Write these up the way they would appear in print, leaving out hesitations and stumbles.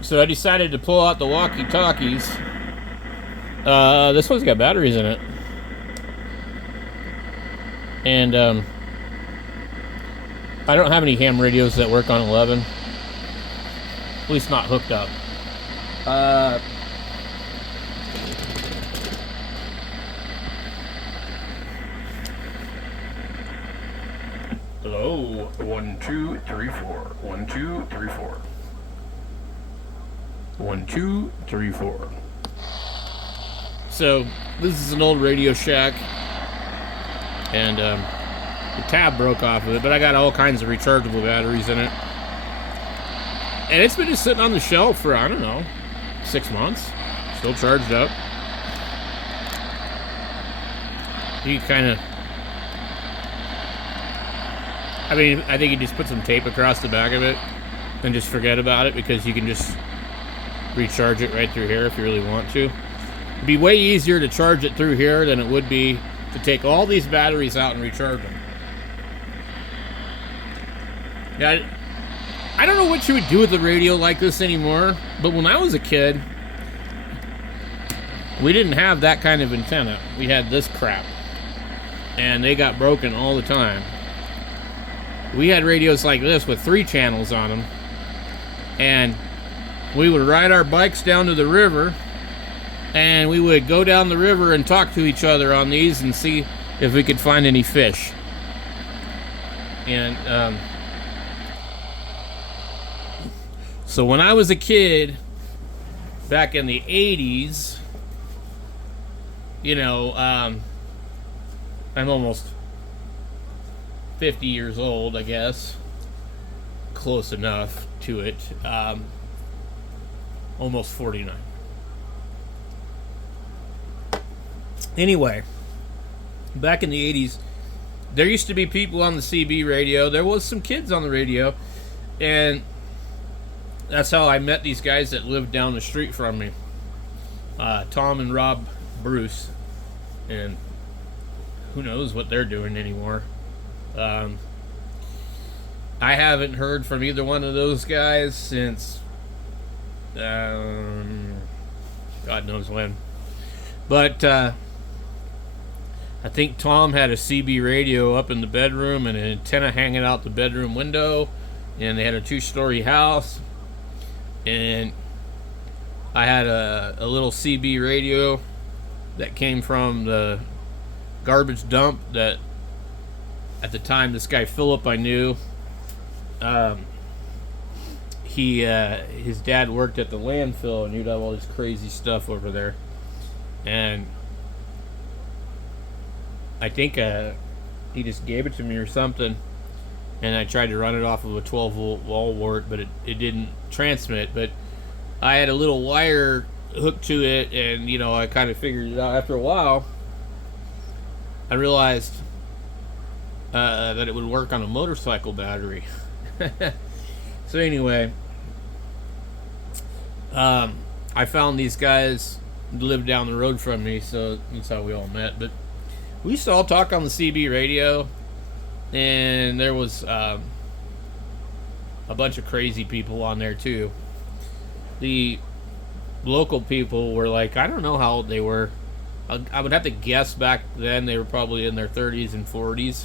So I decided to pull out the walkie talkies. This one's got batteries in it. And I don't have any ham radios that work on 11. At least not hooked up. Hello, 1 2 3 4. 1 2 3 4. 1 2 3 4. So this is an old Radio Shack, and the tab broke off of it, but I got all kinds of rechargeable batteries in it, and it's been just sitting on the shelf for, I don't know, 6 months, still charged up. You kind of, I mean, I think you just put some tape across the back of it and just forget about it, because you can just recharge it right through here if you really want to. It'd be way easier to charge it through here than it would be to take all these batteries out and recharge them. Yeah, I don't know what you would do with a radio like this anymore, but when I was a kid, we didn't have that kind of antenna. We had this crap, and they got broken all the time. We had radios like this with 3 channels on them, and we would ride our bikes down to the river, and we would go down the river and talk to each other on these and see if we could find any fish. And so when I was a kid, back in the 80s, you know, I'm almost 50 years old, I guess. Close enough to it. Almost 49. Anyway, back in the 80s, there used to be people on the CB radio. There was some kids on the radio, and that's how I met these guys that lived down the street from me. Tom and Rob Bruce, and who knows what they're doing anymore. I haven't heard from either one of those guys since God knows when. But I think Tom had a CB radio up in the bedroom and an antenna hanging out the bedroom window, and they had a 2-story house, and I had a little CB radio that came from the garbage dump that at the time this guy Philip I knew, his dad worked at the landfill, and he'd have all this crazy stuff over there, and I think he just gave it to me or something, and I tried to run it off of a 12-volt wall wart, but it didn't transmit. But I had a little wire hooked to it, and you know, I kind of figured it out. After a while, I realized that it would work on a motorcycle battery. So anyway, I found these guys lived down the road from me, so that's how we all met. But we used to all talk on the CB radio, and there was a bunch of crazy people on there too. The local people were like, I don't know how old they were. I would have to guess back then they were probably in their 30s and 40s,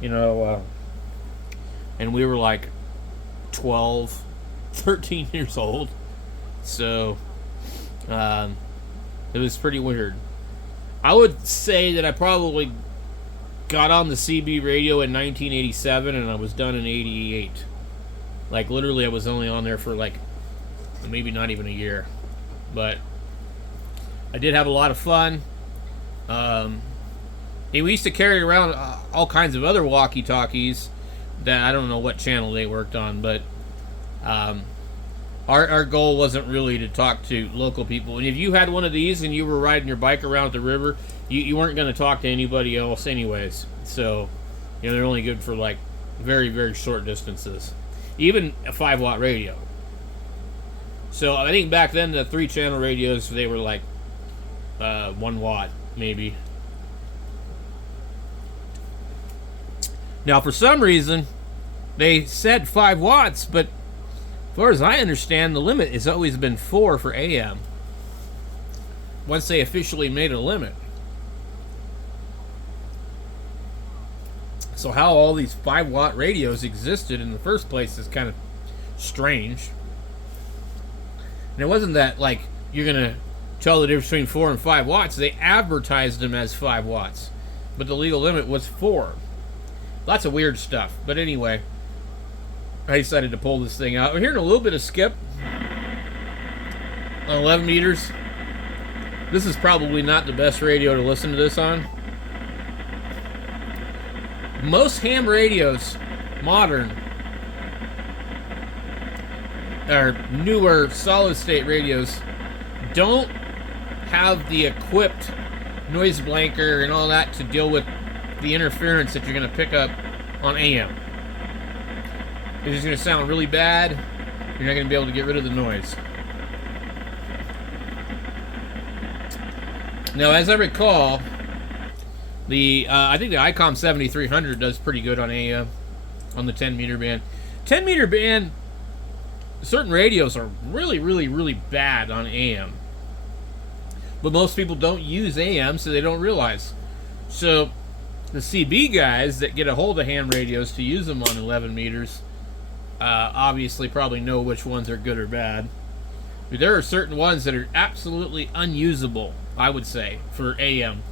you know, and we were like 12, 13 years old. So it was pretty weird. I would say that I probably got on the CB radio in 1987, and I was done in 88. Like, literally, I was only on there for, like, maybe not even a year. But I did have a lot of fun. And we used to carry around all kinds of other walkie-talkies that I don't know what channel they worked on, but our goal wasn't really to talk to local people. And if you had one of these and you were riding your bike around the river, you weren't going to talk to anybody else anyways. So, you know, they're only good for like very, very short distances. Even a 5-watt radio. So I think back then the 3-channel radios, they were like 1 watt maybe. Now for some reason they said 5 watts, but As far as I understand, the limit has always been 4 for AM. Once they officially made a limit. So how all these 5-watt radios existed in the first place is kind of strange. And it wasn't that, like, you're going to tell the difference between 4 and 5 watts. They advertised them as 5 watts. But the legal limit was 4. Lots of weird stuff. But anyway, I decided to pull this thing out. We're hearing a little bit of skip on 11 meters. This is probably not the best radio to listen to this on. Most ham radios, modern, or newer solid-state radios, don't have the equipped noise blanker and all that to deal with the interference that you're going to pick up on AM. It's just going to sound really bad. You're not going to be able to get rid of the noise. Now, as I recall, I think the ICOM 7300 does pretty good on AM, on the 10-meter band. 10-meter band, certain radios are really, really, really bad on AM. But most people don't use AM, so they don't realize. So the CB guys that get a hold of ham radios to use them on 11 meters obviously probably know which ones are good or bad. But there are certain ones that are absolutely unusable, I would say, for AM.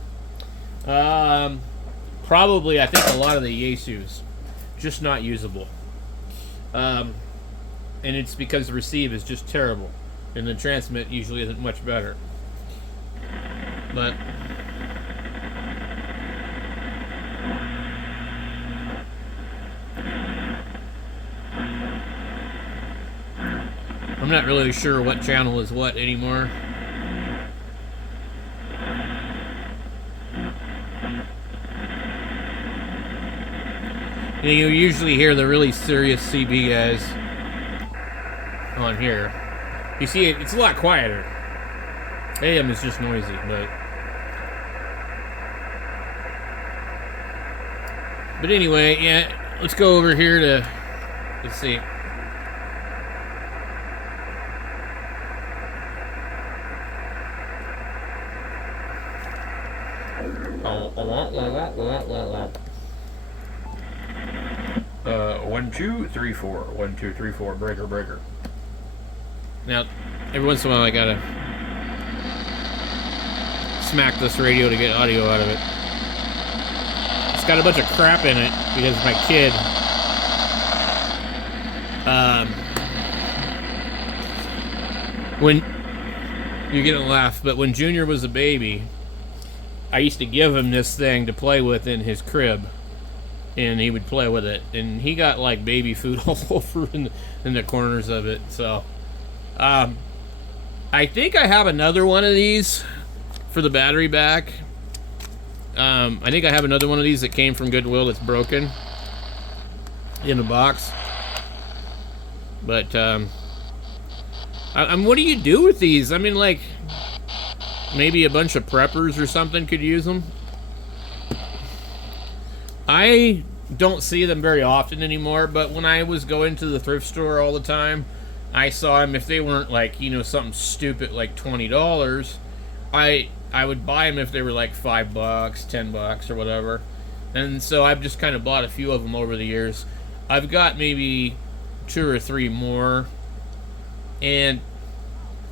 Probably, I think a lot of the Yaesus, just not usable. And it's because the receive is just terrible, and the transmit usually isn't much better. But I'm not really sure what channel is what anymore. You usually hear the really serious CB guys on here. You see, it's a lot quieter. AM is just noisy, but anyway, yeah. Let's go over here to, let's see. One, two, three, four. 1, 2, 3, 4. Breaker. Now, every once in a while I gotta smack this radio to get audio out of it. It's got a bunch of crap in it because my kid when you're gonna laugh, but when Junior was a baby, I used to give him this thing to play with in his crib, and he would play with it, and he got like baby food all over in the corners of it. So I think I have another one of these for the battery back. I think I have another one of these that came from Goodwill that's broken in a box. But what do you do with these? I mean, like, maybe a bunch of preppers or something could use them. I don't see them very often anymore, but when I was going to the thrift store all the time, I saw them. If they weren't like, you know, something stupid like $20, I would buy them if they were like $5, $10 or whatever. And so I've just kind of bought a few of them over the years. I've got maybe 2 or 3 more, and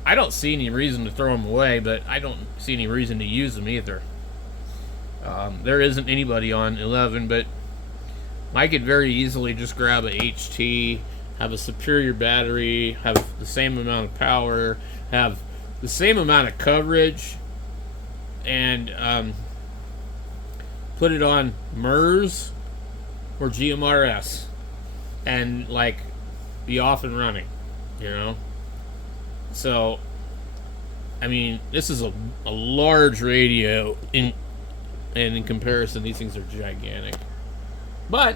I don't see any reason to throw them away, but I don't see any reason to use them either. There isn't anybody on 11, but I could very easily just grab a HT, have a superior battery, have the same amount of power, have the same amount of coverage, and put it on MERS or GMRS and like be off and running, you know. So I mean, this is a large radio and in comparison these things are gigantic, but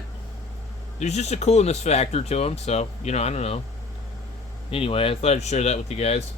there's just a coolness factor to them. So, you know, I don't know. Anyway, I thought I'd share that with you guys.